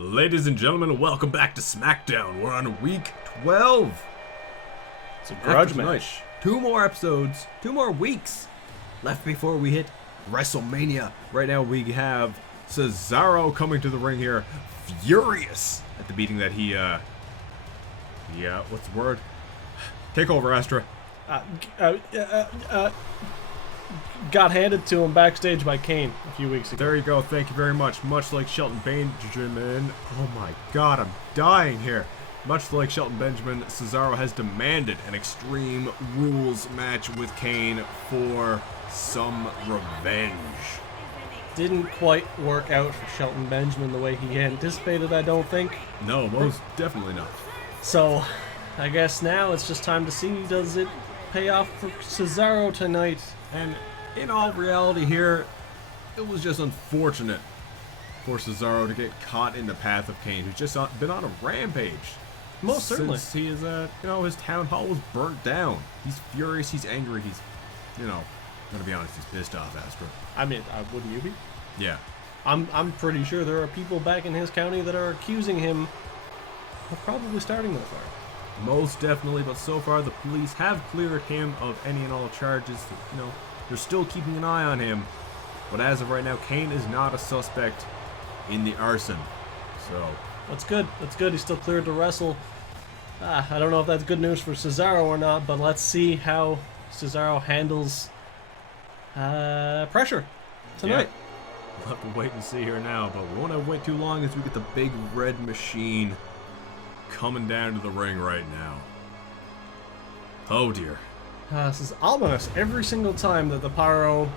Ladies and gentlemen, welcome back to SmackDown. We're on week 12. It's a grudge match. 2 more episodes, 2 more weeks left before we hit Wrestlemania. Right now we have Cesaro coming to the ring here, furious at the beating that he, what's the word? Take over, Astra. Got handed to him backstage by Kane a few weeks ago. There you go, thank you very much. Much like Shelton Benjamin, oh my god, I'm dying here. Much like Shelton Benjamin, Cesaro has demanded an Extreme Rules match with Kane for some revenge. Didn't quite work out for Shelton Benjamin the way he anticipated, I don't think. No, most definitely not. So, I guess now it's just time to see, does it pay off for Cesaro tonight? And in all reality here, it was just unfortunate for Cesaro to get caught in the path of Kane, who's just been on a rampage. Most certainly. Since he is, his town hall was burnt down. He's furious, he's angry, he's, gonna be honest, he's pissed off, Astra. I mean, wouldn't you be? Yeah. I'm pretty sure there are people back in his county that are accusing him of probably starting that fire. Most definitely, but so far the police have cleared him of any and all charges. They're still keeping an eye on him. But as of right now, Kane is not a suspect in the arson. So that's good. That's good. He's still cleared to wrestle. I don't know if that's good news for Cesaro or not, but let's see how Cesaro handles pressure tonight. Yeah. We'll have to wait and see here now, but we won't have to wait too long as we get the big red machine coming down to the ring right now. Oh dear. This is ominous every single time that the pyro,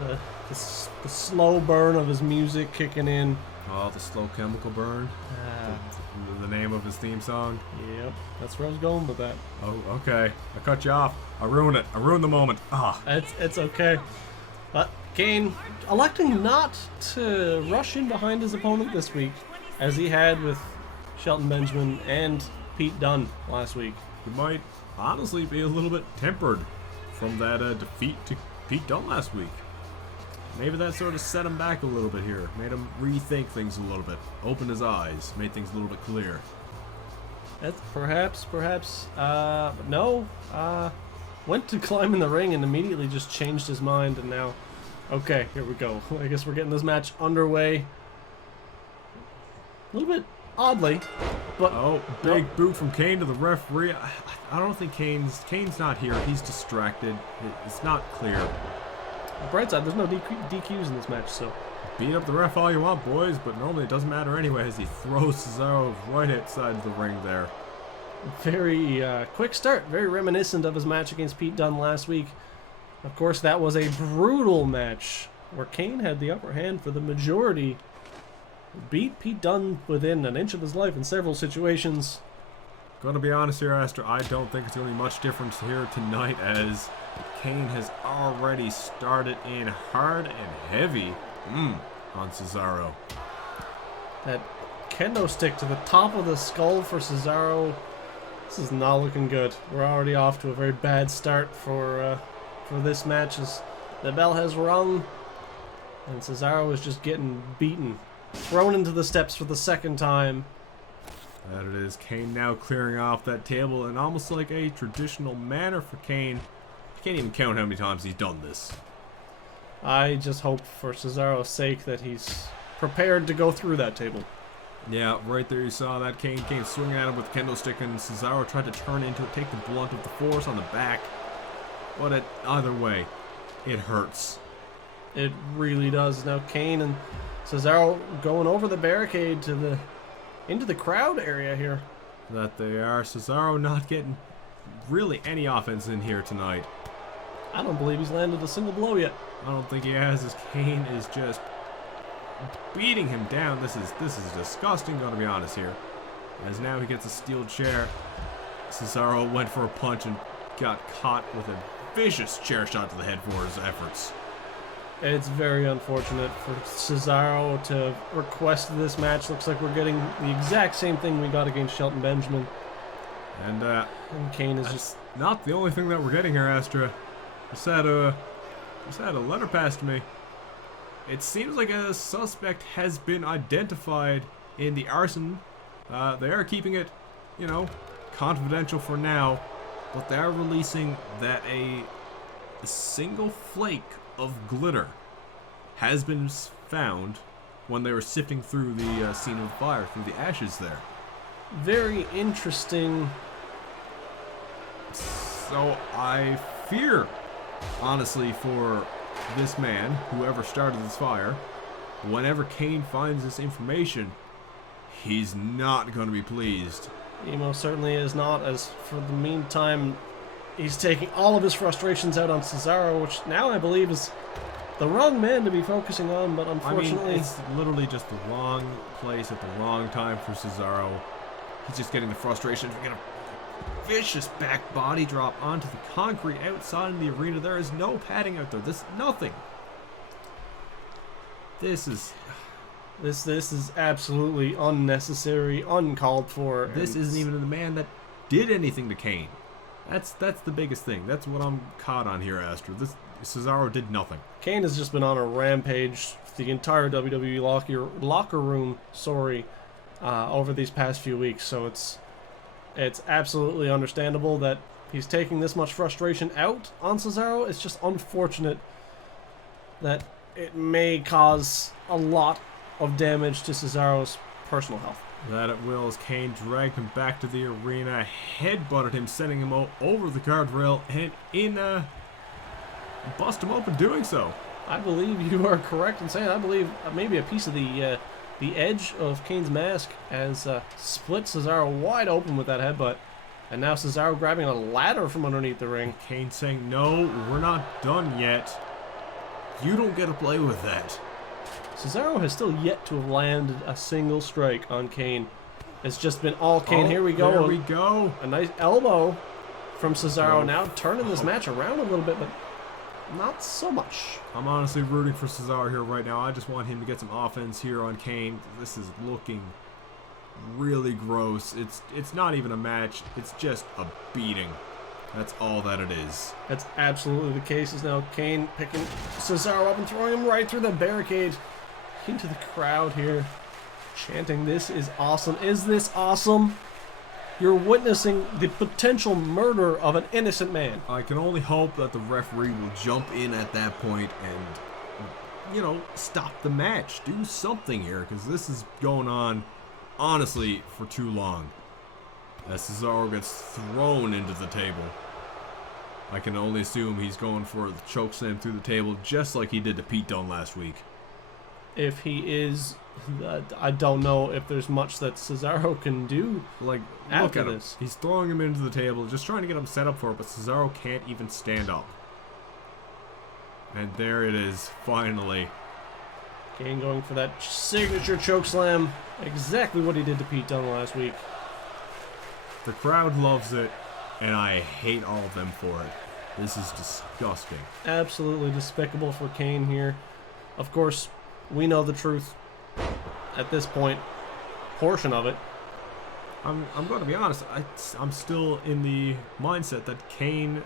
the slow burn of his music kicking in. Oh, the slow chemical burn. The name of his theme song. Yep, that's where I was going with that. Oh, okay. I cut you off. I ruined it. I ruined the moment. It's okay. But Kane electing not to rush in behind his opponent this week, as he had with Shelton Benjamin and Pete Dunn last week. He might honestly be a little bit tempered from that defeat to Pete Dunn last week. Maybe that sort of set him back a little bit here. Made him rethink things a little bit. Opened his eyes. Made things a little bit clear. That's perhaps. But no. Went to climb in the ring and immediately just changed his mind, and now, okay, here we go. I guess we're getting this match underway. A little bit oddly, but big boot from Kane to the referee. I don't think Kane's not here. He's distracted. It's not clear. The bright side, there's no DQs in this match, so beat up the ref all you want, boys, but normally it doesn't matter anyway as he throws Cesaro right outside the ring there. Very quick start, very reminiscent of his match against Pete Dunn last week. Of course, that was a brutal match where Kane had the upper hand for the majority. Beat Pete Dunn within an inch of his life in several situations. Gonna be honest here, Astor, I don't think it's gonna be much difference here tonight as Kane has already started in hard and heavy on Cesaro. That kendo stick to the top of the skull for Cesaro. This is not looking good. We're already off to a very bad start for this match as the bell has rung and Cesaro is just getting beaten. Thrown into the steps for the second time. That it is. Kane now clearing off that table in almost like a traditional manner for Kane. You can't even count how many times he's done this. I just hope for Cesaro's sake that he's prepared to go through that table. Yeah, right there you saw that. Kane swinging at him with the kendo stick and Cesaro tried to turn into it, take the blunt of the force on the back. But either way, it hurts. It really does. Now Kane and Cesaro going over the barricade to into the crowd area here. That they are. Cesaro not getting really any offense in here tonight. I don't believe he's landed a single blow yet. I don't think he has, as Kane is just beating him down. This is disgusting, gonna be honest here. As now he gets a steel chair. Cesaro went for a punch and got caught with a vicious chair shot to the head for his efforts. It's very unfortunate for Cesaro to request this match. Looks like we're getting the exact same thing we got against Shelton Benjamin. And Kane is just not the only thing that we're getting here, Astra. Just had a letter passed to me. It seems like a suspect has been identified in the arson. They are keeping it, you know, confidential for now, but they are releasing that a single flake of glitter has been found when they were sifting through the scene of the fire, through the ashes there. Very interesting. So I fear, honestly, for this man, whoever started this fire, whenever Kane finds this information, he's not going to be pleased. He most certainly is not, as for the meantime, he's taking all of his frustrations out on Cesaro, which now I believe is the wrong man to be focusing on, but unfortunately... I mean, it's literally just the wrong place at the wrong time for Cesaro. He's just getting the frustration to get a vicious back body drop onto the concrete outside in the arena. There is no padding out there. Nothing. This is absolutely unnecessary, uncalled for. This isn't even the man that did anything to Kane. That's the biggest thing. That's what I'm caught on here, Astro. Cesaro did nothing. Kane has just been on a rampage. The entire WWE locker room, over these past few weeks. So it's absolutely understandable that he's taking this much frustration out on Cesaro. It's just unfortunate that it may cause a lot of damage to Cesaro's personal health. That it will, as Kane dragged him back to the arena, headbutted him, sending him over the guardrail, and bust him open doing so. I believe you are correct in saying, I believe maybe a piece of the edge of Kane's mask has split Cesaro wide open with that headbutt. And now Cesaro grabbing a ladder from underneath the ring. Kane saying, no, we're not done yet. You don't get to play with that. Cesaro has still yet to have landed a single strike on Kane. It's just been all Kane. Here we go. There we go. A nice elbow from Cesaro, now turning this match around a little bit, but not so much. I'm honestly rooting for Cesaro here right now. I just want him to get some offense here on Kane. This is looking really gross. It's not even a match. It's just a beating. That's all that it is. That's absolutely the case. Is now Kane picking Cesaro up and throwing him right through the barricade into the crowd here, chanting, "This is awesome. Is this awesome?" You're witnessing the potential murder of an innocent man. I can only hope that the referee will jump in at that point and, you know, stop the match. Do something here, because this is going on, honestly, for too long. As Cesaro gets thrown into the table. I can only assume he's going for the chokeslam through the table, just like he did to Pete Dunn last week. If he is, I don't know if there's much that Cesaro can do. Like, look at this. He's throwing him into the table, just trying to get him set up for it, but Cesaro can't even stand up. And there it is, finally. Kane going for that signature chokeslam. Exactly what he did to Pete Dunn last week. The crowd loves it, and I hate all of them for it. This is disgusting. Absolutely despicable for Kane here. Of course, we know the truth at this point, portion of it. I'm going to be honest. I'm still in the mindset that Kane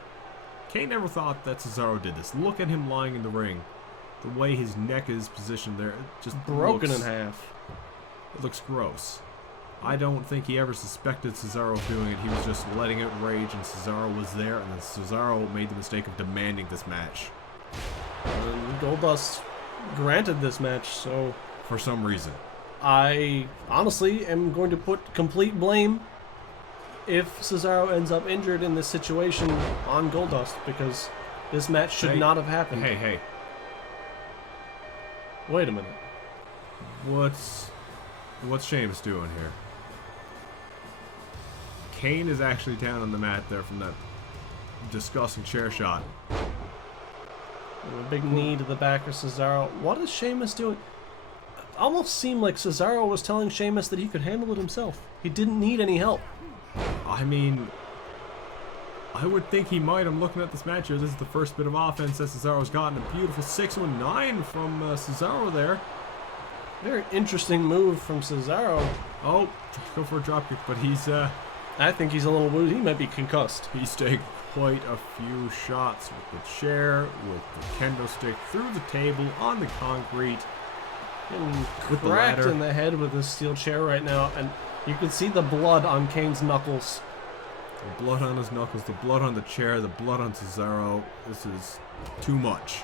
never thought that Cesaro did this. Look at him lying in the ring. The way his neck is positioned there, it just broken in half. It looks gross. I don't think he ever suspected Cesaro of doing it. He was just letting it rage, and Cesaro was there, and then Cesaro made the mistake of demanding this match. And Goldust granted this match, so for some reason. I honestly am going to put complete blame if Cesaro ends up injured in this situation on Goldust, because this match should not have happened. Hey. Wait a minute. What's Sheamus doing here? Kane is actually down on the mat there from that disgusting chair shot. A big knee to the back of Cesaro. What is Sheamus doing? It almost seemed like Cesaro was telling Sheamus that he could handle it himself. He didn't need any help. I mean, I would think he might. I'm looking at this match here. This is the first bit of offense that Cesaro's gotten. A beautiful 619 from Cesaro there. Very interesting move from Cesaro. Oh, go for a dropkick, but he's I think he's a little wounded. He might be concussed. He's taken quite a few shots with the chair, with the kendo stick, through the table, on the concrete. Getting With the cracked ladder. in the head with this steel chair right now, and you can see the blood on Kane's knuckles. The blood on his knuckles, the blood on the chair, the blood on Cesaro. This is too much.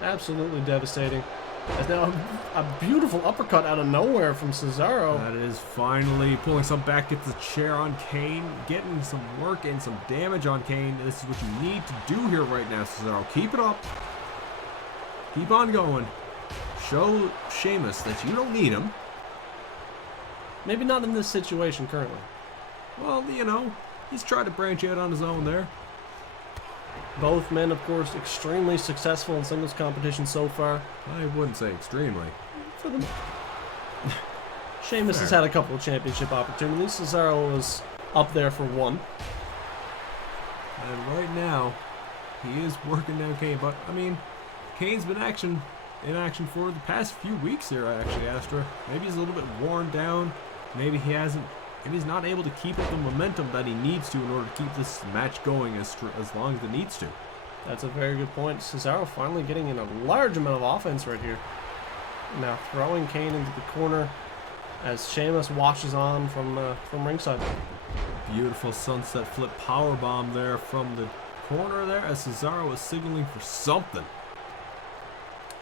Absolutely devastating. There's now a beautiful uppercut out of nowhere from Cesaro. That is finally pulling some back, gets the chair on Kane, getting some work and some damage on Kane. This is what you need to do here right now, Cesaro. Keep it up. Keep on going. Show Sheamus that you don't need him. Maybe not in this situation currently. Well, you know, he's tried to branch out on his own there. Both men, of course, extremely successful in singles competition so far. I wouldn't say extremely. For them. Sheamus has had a couple of championship opportunities. Cesaro was up there for one. And right now, he is working down Kane. But, I mean, Kane's been in action for the past few weeks here, actually, Astra. Maybe he's a little bit worn down. Maybe he's not able to keep up the momentum that he needs to in order to keep this match going as long as it needs to. That's a very good point. Cesaro finally getting in a large amount of offense right here. Now throwing Kane into the corner as Sheamus watches on from ringside. Beautiful sunset flip powerbomb there from the corner there as Cesaro is signaling for something.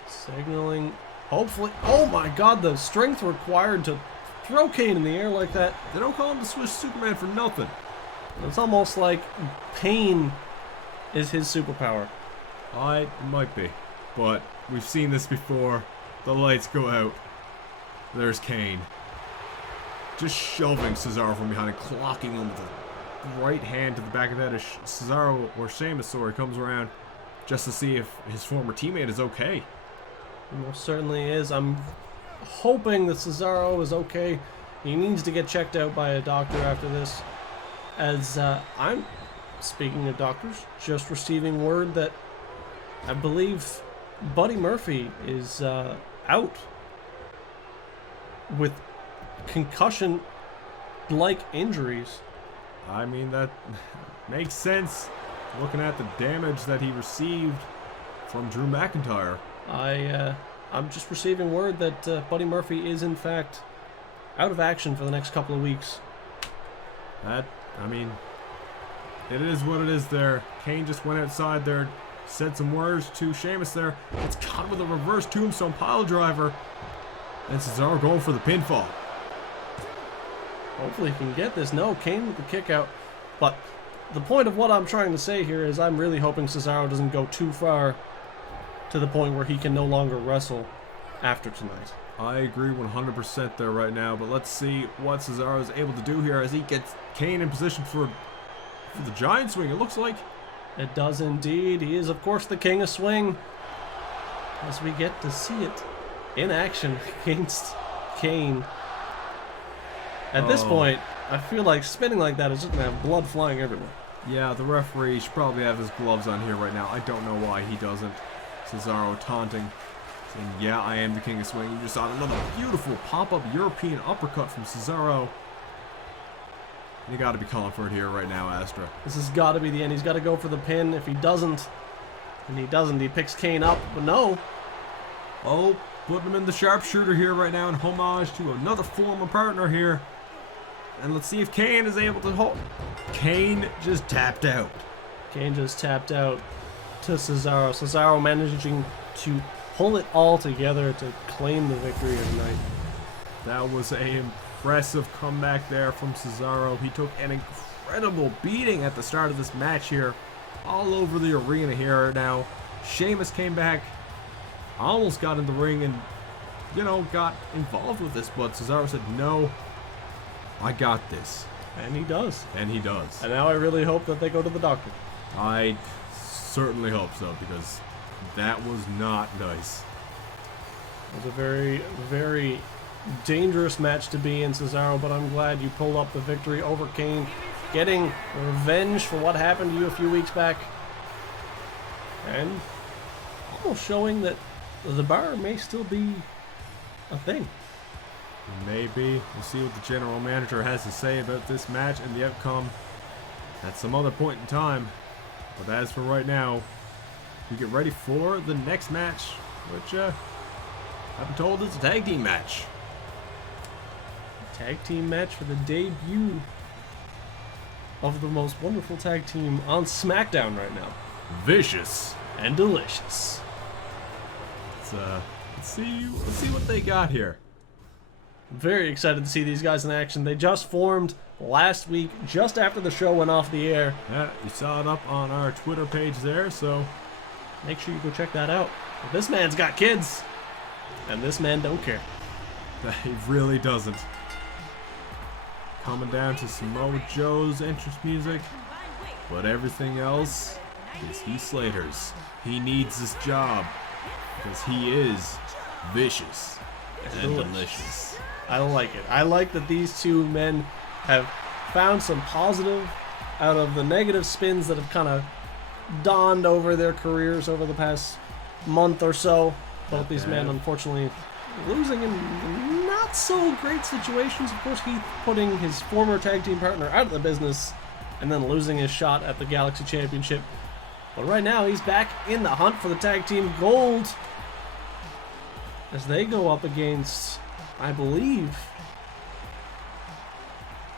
Signaling, hopefully. Oh my God, the strength required to throw Kane in the air like that. They don't call him the Swiss Superman for nothing. It's almost like pain is his superpower. It might be, but we've seen this before. The lights go out. There's Kane. Just shoving Cesaro from behind and clocking him with the right hand to the back of the head as Cesaro, or Sheamus, sorry, comes around just to see if his former teammate is okay. He most certainly is. I'm hoping that Cesaro is okay. He needs to get checked out by a doctor after this. As I'm, speaking of doctors, just receiving word that I believe Buddy Murphy is out with concussion-like injuries. I mean, that makes sense looking at the damage that he received from Drew McIntyre. I'm just receiving word that Buddy Murphy is in fact out of action for the next couple of weeks. I mean, it is what it is there. Kane just went outside there, said some words to Sheamus there. It's caught with a reverse tombstone pile driver. And Cesaro going for the pinfall. Hopefully he can get this. No, Kane with the kick out. But the point of what I'm trying to say here is I'm really hoping Cesaro doesn't go too far to the point where he can no longer wrestle after tonight. I agree 100% there right now, but let's see what Cesaro is able to do here as he gets Kane in position for the giant swing, it looks like. It does indeed. He is, of course, the king of swing. As we get to see it in action against Kane. At this point, I feel like spinning like that is just going to have blood flying everywhere. Yeah, the referee should probably have his gloves on here right now. I don't know why he doesn't. Cesaro taunting, saying, yeah, I am the king of swing. You just saw another beautiful pop-up European uppercut from Cesaro. You got to be calling for it here right now, Astra. This has got to be the end. He's got to go for the pin. If he doesn't, and he doesn't, he picks Kane up. But no. Oh, putting him in the sharpshooter here right now in homage to another former partner here. And let's see if Kane is able to hold. Kane just tapped out. Kane just tapped out to Cesaro. Cesaro managing to pull it all together to claim the victory of the night. That was a impressive comeback there from Cesaro. He took an incredible beating at the start of this match here. All over the arena here now. Sheamus came back. Almost got in the ring and, you know, got involved with this. But Cesaro said, no, I got this. And he does. And he does. And now I really hope that they go to the doctor. I certainly hope so, because that was not nice. It was a very, very dangerous match to be in, Cesaro, but I'm glad you pulled up the victory over Kane, getting revenge for what happened to you a few weeks back, and almost showing that the bar may still be a thing. Maybe. We'll see what the general manager has to say about this match and the outcome at some other point in time. But as for right now, we get ready for the next match, which I've been told it's a tag team match. Tag team match for the debut of the most wonderful tag team on SmackDown right now. Vicious and Delicious. Let's see what they got here. Very excited to see these guys in action. They just formed last week, just after the show went off the air. Yeah, you saw it up on our Twitter page there, so make sure you go check that out. This man's got kids, and this man don't care. He really doesn't. Coming down to Samoa Joe's entrance music, but everything else is Heath Slater's. He needs this job because he is vicious and delicious. I like it. I like that these two men have found some positive out of the negative spins that have kind of dawned over their careers over the past month or so. Both these men, unfortunately, losing in not so great situations. Of course, Heath putting his former tag team partner out of the business and then losing his shot at the Galaxy Championship. But right now, he's back in the hunt for the tag team gold as they go up against, I believe,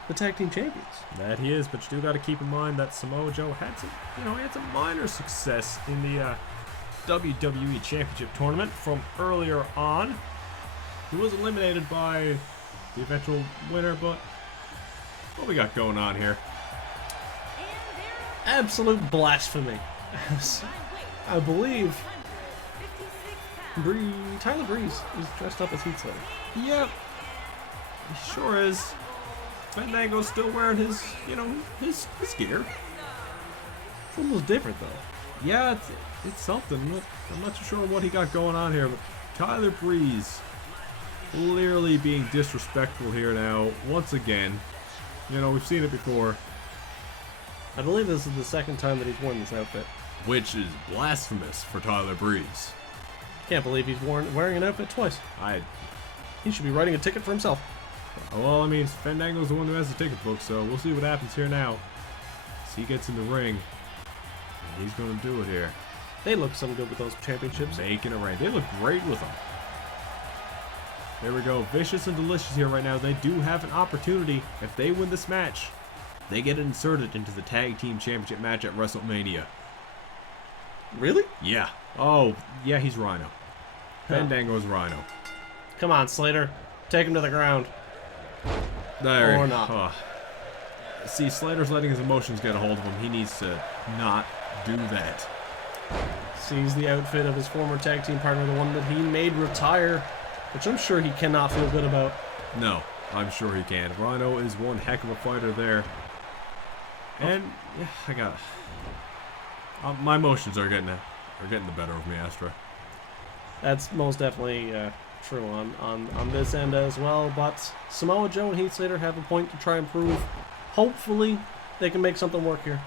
the tag team champions. That he is, but you do got to keep in mind that Samoa Joe had some minor success in the WWE Championship tournament from earlier on. He was eliminated by the eventual winner, but what we got going on here? Absolute blasphemy. I believe Tyler Breeze is dressed up as Heath Slater. Yep, he sure is. Fandango's still wearing his gear. It's almost different though. Yeah, it's something. I'm not too sure what he got going on here, but Tyler Breeze clearly being disrespectful here now, once again. We've seen it before. I believe this is the second time that he's worn this outfit. Which is blasphemous for Tyler Breeze. Can't believe he's wearing an outfit twice. He should be writing a ticket for himself. Well, I mean, Fandango's the one who has the ticket book, so we'll see what happens here now. As he gets in the ring, and he's going to do it here. They look so good with those championships. Making it rain. They look great with them. There we go. Vicious and Delicious here right now. They do have an opportunity. If they win this match, they get inserted into the Tag Team Championship match at WrestleMania. Really? Yeah. Oh, yeah, he's Rhino. Fandango's Rhino. Come on, Slater. Take him to the ground. There. Or not. See, Slater's letting his emotions get a hold of him. He needs to not do that. Sees the outfit of his former tag team partner, the one that he made retire, which I'm sure he cannot feel good about. No, I'm sure he can. Rhino is one heck of a fighter there. And, yeah, my emotions are getting the better of me, Astra. That's most definitely true on this end as well. But Samoa Joe and Heath Slater have a point to try and prove. Hopefully, they can make something work here.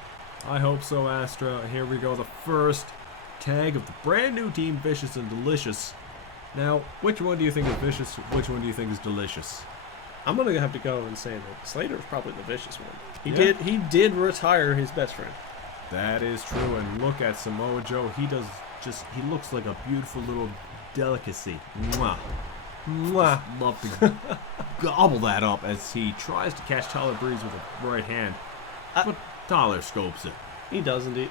I hope so, Astra. Here we go, the first tag of the brand new team, Vicious and Delicious. Now, which one do you think is vicious? Which one do you think is delicious? I'm gonna have to go and say that Slater's probably the vicious one. He did retire his best friend. That is true, and look at Samoa Joe. He looks like a beautiful little delicacy. Mwah. Mwah. Love to gobble that up as he tries to catch Tyler Breeze with a right hand. But Tyler scopes it. He does indeed.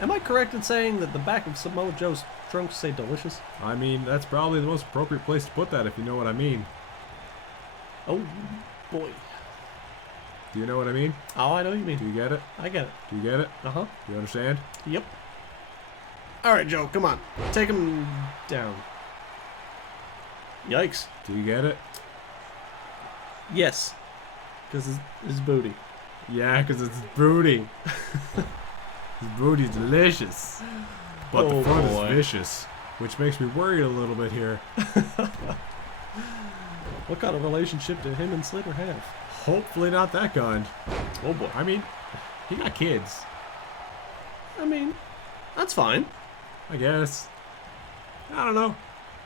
Am I correct in saying that the back of Samoa Joe's trunks say delicious? I mean, that's probably the most appropriate place to put that, if you know what I mean. Oh, boy. Do you know what I mean? Oh, I know what you mean. Do you get it? I get it. Do you get it? Uh-huh. Do you understand? Yep. All right, Joe, come on. Take him down. Yikes. Do you get it? Yes. Because his booty. Yeah, because it's booty. His booty's delicious. But the front is vicious, which makes me worried a little bit here. What kind of relationship did him and Slater have? Hopefully not that kind. Oh, boy. I mean, he got kids. I mean, that's fine. I guess. I don't know.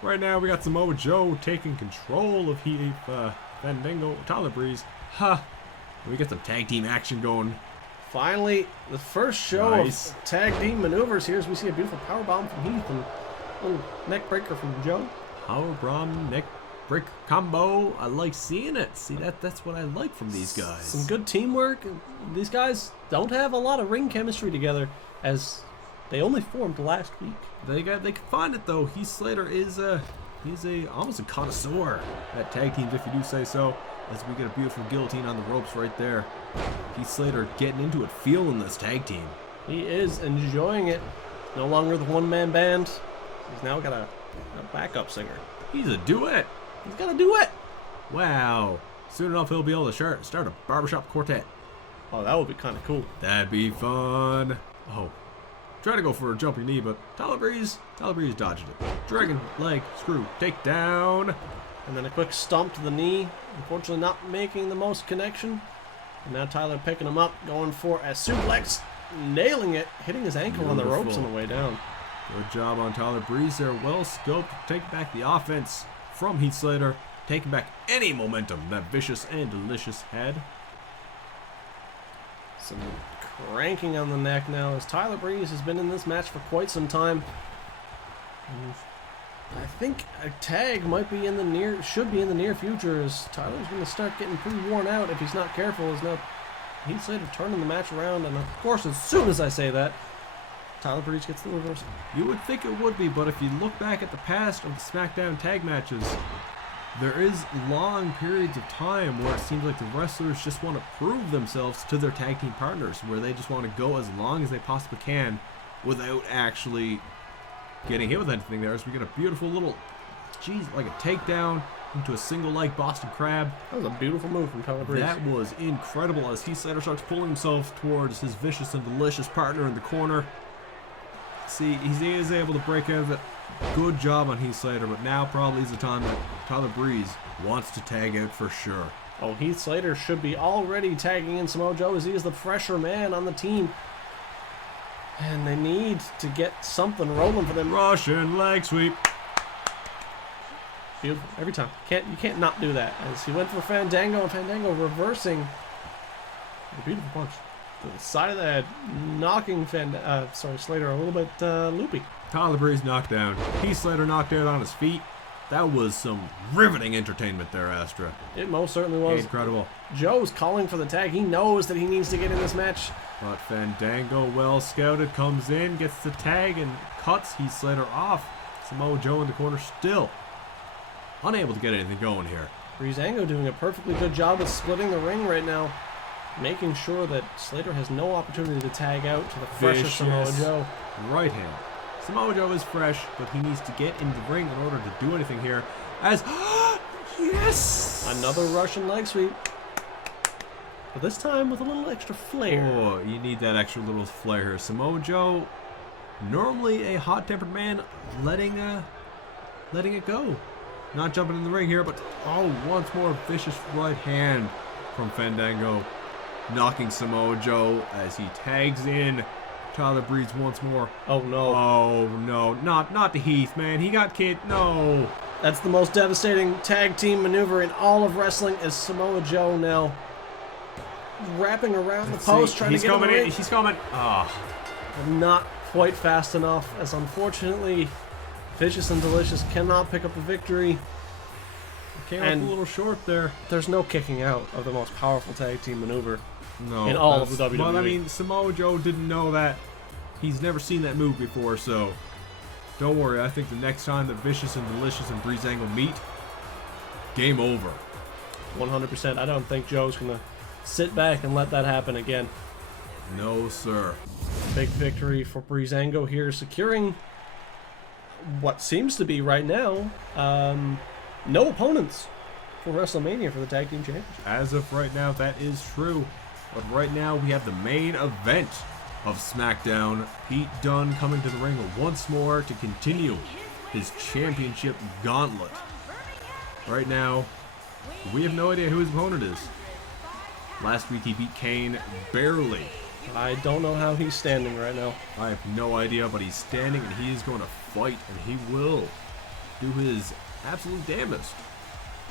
Right now, we got Samoa Joe taking control of Fandango, Tyler Breeze. We get some tag team action going. Finally, the first show of tag team maneuvers here as we see a beautiful powerbomb from Heath and a little neck breaker from Joe. Powerbomb neck break combo. I like seeing it. See, that's what I like from these guys. Some good teamwork. These guys don't have a lot of ring chemistry together, as they only formed last week. They can find it though. Heath Slater is he's almost a connoisseur at tag teams, if you do say so. As we get a beautiful guillotine on the ropes right there. Heath Slater getting into it, feeling this tag team. He is enjoying it. No longer the one-man band. He's now got a backup singer. He's a duet. He's got a duet. Wow. Soon enough, he'll be able to start a barbershop quartet. Oh, that would be kind of cool. That'd be fun. Oh, trying to go for a jumping knee, but Tyler Breeze dodged it. Dragon leg screw takedown. And then a quick stomp to the knee. Unfortunately, not making the most connection. And now Tyler picking him up, going for a suplex, nailing it, hitting his ankle on the ropes on the way down. Good job on Tyler Breeze there. Well scoped, taking back the offense from Heath Slater, taking back any momentum that Vicious and Delicious had. Some cranking on the neck now, as Tyler Breeze has been in this match for quite some time. I think a tag might be in the should be in the near future, as Tyler's going to start getting pretty worn out if he's not careful. As now Heath Slater turning the match around, and of course, as soon as I say that, Tyler Breeze gets the reversal. You would think it would be, but if you look back at the past of the SmackDown tag matches, there is long periods of time where it seems like the wrestlers just want to prove themselves to their tag team partners, where they just want to go as long as they possibly can without actually getting hit with anything there. As we get a beautiful little, like a takedown into a single leg Boston Crab. That was a beautiful move from Tyler Breeze. That was incredible, as Heath Slater starts pulling himself towards his Vicious and Delicious partner in the corner. See, he is able to break out of it. Good job on Heath Slater, but now probably is the time that Tyler Breeze wants to tag out for sure. Oh, Heath Slater should be already tagging in Samoa Joe, as he is the fresher man on the team. And they need to get something rolling for them. Russian leg sweep. Beautiful. Every time. You can't not do that. As he went for Fandango, and Fandango reversing a beautiful punch to the side of the head, knocking Slater a little bit loopy. Tyler Breeze knocked down. Heath Slater knocked out on his feet. That was some riveting entertainment there, Astra. It most certainly was. Incredible. Joe's calling for the tag. He knows that he needs to get in this match. But Fandango, well scouted, comes in, gets the tag, and cuts Heath Slater off. Samoa Joe in the corner still unable to get anything going here. Breezango doing a perfectly good job of splitting the ring right now, making sure that Slater has no opportunity to tag out to the fresher Samoa Joe. Right hand. Samoa Joe is fresh, but he needs to get into the ring in order to do anything here. As yes, another Russian leg sweep, but this time with a little extra flair. Oh, you need that extra little flair here. Samoa Joe, normally a hot-tempered man, letting it go. Not jumping in the ring here, but once more vicious right hand from Fandango, knocking Samoa Joe as he tags in Tyler Breeze once more. Oh no. Oh no. Not the Heath, man. He got kicked. No. That's the most devastating tag team maneuver in all of wrestling, as Samoa Joe now wrapping around the post, trying to get in the ring. He's coming. Not quite fast enough, as unfortunately Vicious and Delicious cannot pick up the victory. Came up a little short there. There's no kicking out of the most powerful tag team maneuver in all of the WWE. But I mean, Samoa Joe didn't know that. He's never seen that move before, so don't worry. I think the next time that Vicious and Delicious and Breezango meet, game over. 100%. I don't think Joe's going to sit back and let that happen again. No, sir. Big victory for Breezango here, securing what seems to be right now no opponents for WrestleMania for the Tag Team Championship. As of right now, that is true. But right now, we have the main event of SmackDown. Pete Dunn coming to the ring once more to continue his championship gauntlet. Right now, we have no idea who his opponent is. Last week, he beat Kane barely. I don't know how he's standing right now. I have no idea, but he's standing and he is going to fight, and he will do his absolute damnedest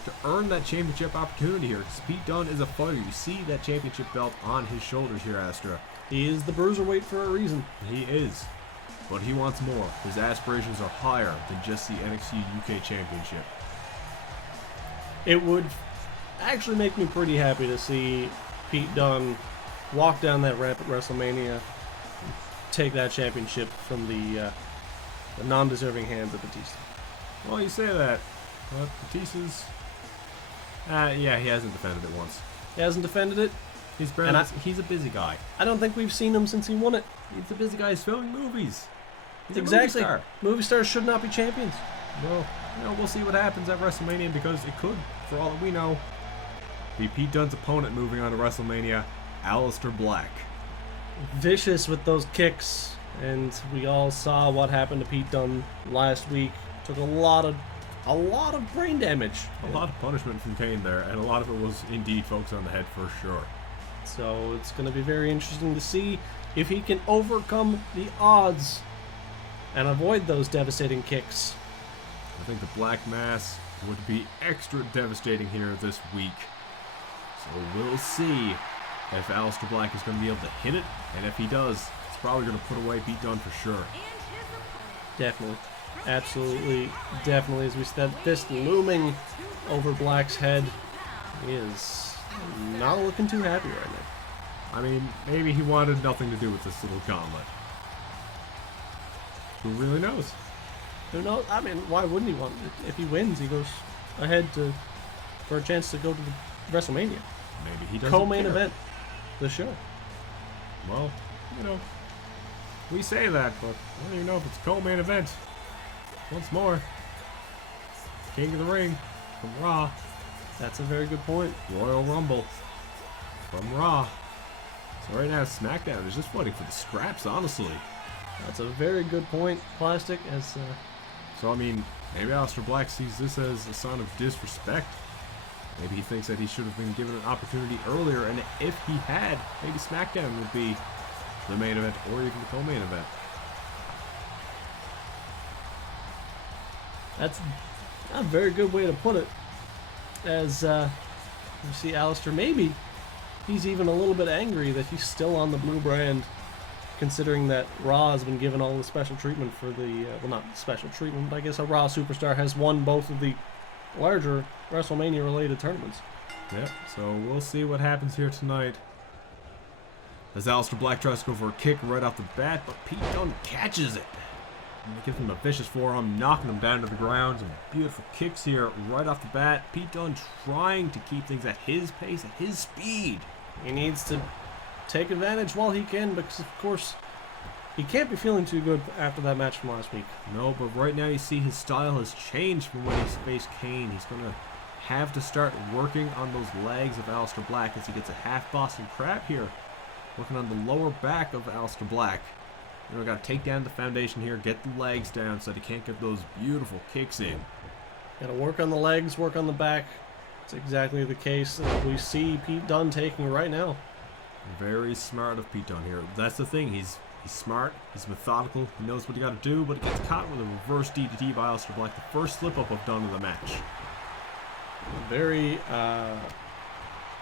to earn that championship opportunity here. Because Pete Dunn is a fighter. You see that championship belt on his shoulders here, Astra. He is the bruiserweight for a reason. He is. but he wants more. His aspirations are higher than just the NXT UK Championship. It would actually make me pretty happy to see Pete Dunn walk down that ramp at WrestleMania, take that championship from the non-deserving hands of Batista. Well, you say that, but Batista's... yeah, he hasn't defended it once. He hasn't defended it. He's a busy guy. I don't think we've seen him since he won it. He's a busy guy. He's filming movies. He's Exactly. a movie star. Movie stars should not be champions. Well, we'll see what happens at WrestleMania, because it could, for all that we know, be Pete Dunne's opponent moving on to WrestleMania, Aleister Black. Vicious with those kicks, and we all saw what happened to Pete Dunne last week. Took a lot of brain damage. A lot of punishment from Kane there, and a lot of it was indeed focused on the head for sure. So it's going to be very interesting to see if he can overcome the odds and avoid those devastating kicks. I think the Black Mass would be extra devastating here this week. So we'll see if Aleister Black is going to be able to hit it, and if he does, it's probably going to put away Pete Dunne for sure. Definitely. Absolutely. Definitely. As we said, fist looming over Black's head. He is not looking too happy right now. I mean, maybe he wanted nothing to do with this little gauntlet. Who really knows? Who knows? I mean, why wouldn't he want it? If he wins, he goes ahead for a chance to go to the WrestleMania. Maybe he doesn't Co-main care. event. The show. Well, we say that, but I don't even know if it's co-main event. Once more, King of the Ring from Raw. That's a very good point. Royal Rumble from Raw. So right now, SmackDown is just fighting for the scraps, honestly. That's a very good point, Plastic. So I mean, maybe Aleister Black sees this as a sign of disrespect. Maybe he thinks that he should have been given an opportunity earlier, and if he had, maybe SmackDown would be the main event or even the co-main event. That's a very good way to put it. As you see Aleister, maybe he's even a little bit angry that he's still on the blue brand, considering that Raw has been given all the special treatment for the, well, not special treatment, but I guess a Raw superstar has won both of the larger WrestleMania-related tournaments. Yep, so we'll see what happens here tonight. As Aleister Black tries to go for a kick right off the bat, but Pete Dunne catches it. And he gives him a vicious forearm, knocking him down to the ground. Some beautiful kicks here right off the bat. Pete Dunne trying to keep things at his pace, at his speed. He needs to take advantage while he can, because of course he can't be feeling too good after that match from last week. No, but right now you see his style has changed from when he's faced Kane. He's going to have to start working on those legs of Aleister Black as he gets a half Boston Crab here. Working on the lower back of Aleister Black. Got to take down the foundation here, get the legs down so that he can't get those beautiful kicks in. Got to work on the legs, work on the back. It's exactly the case that we see Pete Dunne taking right now. Very smart of Pete Dunne here. That's the thing. He's smart. He's methodical. He knows what he got to do, but he gets caught with a reverse DDT by Aleister Black. The first slip-up of Dunne in the match. Very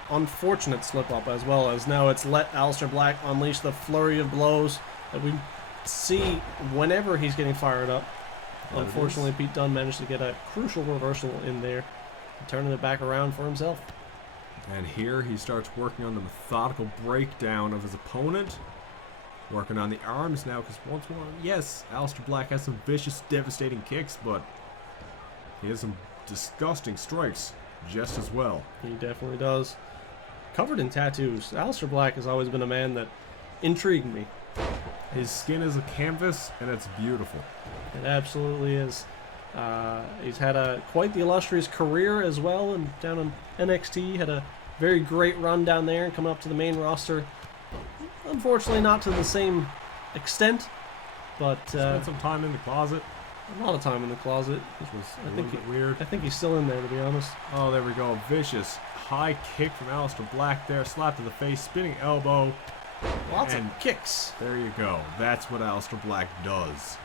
unfortunate slip-up as well, as now it's let Aleister Black unleash the flurry of blows that we see whenever he's getting fired up. Unfortunately, Pete Dunne managed to get a crucial reversal in there, turning it back around for himself. And here he starts working on the methodical breakdown of his opponent. Working on the arms now, because once more, yes, Aleister Black has some vicious, devastating kicks, but he has some disgusting strikes just as well. He definitely does. Covered in tattoos, Aleister Black has always been a man that intrigued me. His skin is a canvas, and it's beautiful. It absolutely is. He's had quite the illustrious career as well, and down in NXT, had a very great run down there and coming up to the main roster. Unfortunately, not to the same extent, but spent some time in the closet. A lot of time in the closet. Which was a little bit weird. I think he's still in there, to be honest. Oh, there we go. Vicious high kick from Aleister Black there. Slap to the face, spinning elbow. Lots of kicks. There you go. That's what Aleister Black does.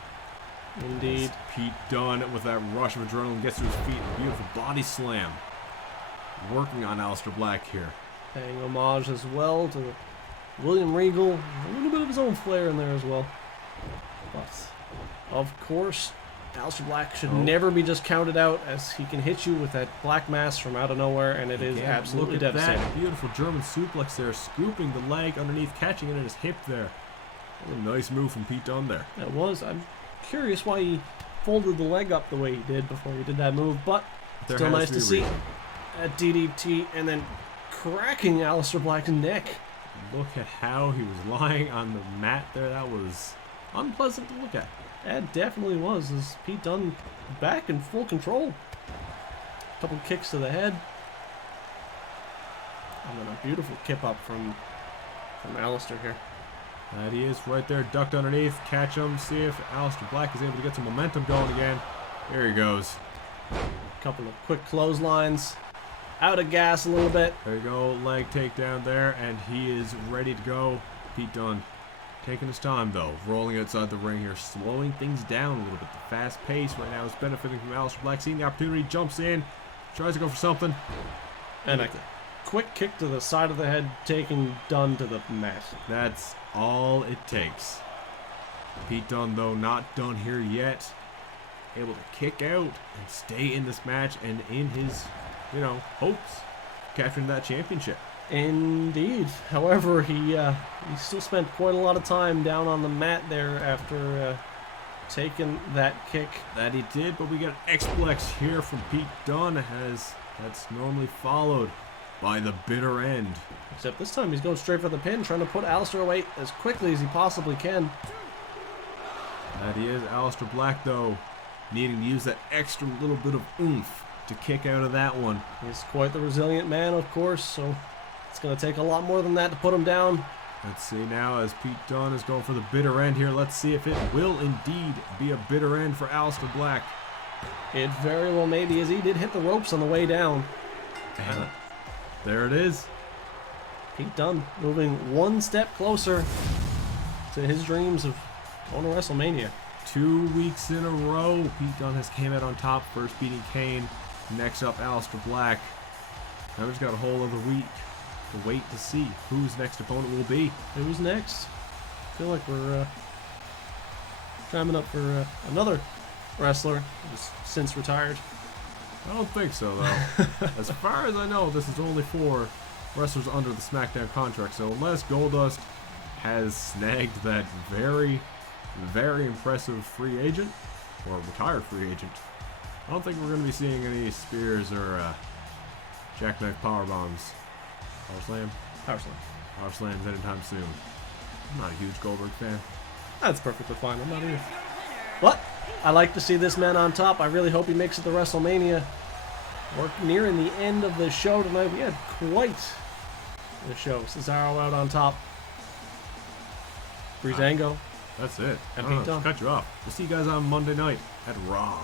Indeed. As Pete Dunne, with that rush of adrenaline, gets to his feet. A beautiful body slam. Working on Aleister Black here. Paying homage as well to William Regal. A little bit of his own flair in there as well. But, of course, Aleister Black should never be just counted out, as he can hit you with that black mass from out of nowhere, and it is absolutely devastating. That beautiful German suplex there, scooping the leg underneath, catching it at his hip there. What a nice move from Pete Dunn there. It was. I'm curious why he folded the leg up the way he did before he did that move, but still nice to see a DDT and then cracking Aleister Black's neck. Look at how he was lying on the mat there. That was unpleasant to look at. That definitely was, as Pete Dunn back in full control. A couple kicks to the head. And then a beautiful kip up from Aleister here. That he is right there, ducked underneath. Catch him, see if Aleister Black is able to get some momentum going again. Here he goes. A couple of quick clotheslines. Out of gas a little bit. There you go, leg takedown there, and he is ready to go. Pete Dunn taking his time though, rolling outside the ring here, slowing things down a little bit. The fast pace right now is benefiting from Aleister Black. Seeing the opportunity, jumps in, tries to go for something. And a quick kick to the side of the head, taking Dunn to the mat. That's all it takes. Pete Dunn though not done here yet. Able to kick out and stay in this match and in his, hopes of capturing that championship. Indeed. However, he still spent quite a lot of time down on the mat there after taking that kick. That he did, but we got an X-Plex here from Pete Dunn, as that's normally followed by the bitter end. Except this time he's going straight for the pin, trying to put Aleister away as quickly as he possibly can. That he is. Aleister Black, though, needing to use that extra little bit of oomph to kick out of that one. He's quite the resilient man, of course, so it's going to take a lot more than that to put him down. Let's see now as Pete Dunn is going for the bitter end here. Let's see if it will indeed be a bitter end for Aleister Black. It very well may be, as he did hit the ropes on the way down. And there it is. Pete Dunn moving one step closer to his dreams of going to WrestleMania. 2 weeks in a row, Pete Dunn has came out on top, first beating Kane. Next up, Aleister Black. Now we've got a whole other week to wait to see whose next opponent will be. Who's next? I feel like we're climbing up for another wrestler who's since retired. I don't think so, though. As far as I know, this is only for wrestlers under the SmackDown contract. So unless Goldust has snagged that very, very impressive free agent, or retired free agent, I don't think we're going to be seeing any spears or jackknife power bombs. Power slam? Power slam. Power slams anytime soon. I'm not a huge Goldberg fan. That's perfectly fine. I'm not either. But I like to see this man on top. I really hope he makes it to WrestleMania. We're nearing the end of the show tonight. We had quite the show. Cesaro out on top. Breezango. That's it. And Pete Dunn. Cut you off. We'll see you guys on Monday night at Raw.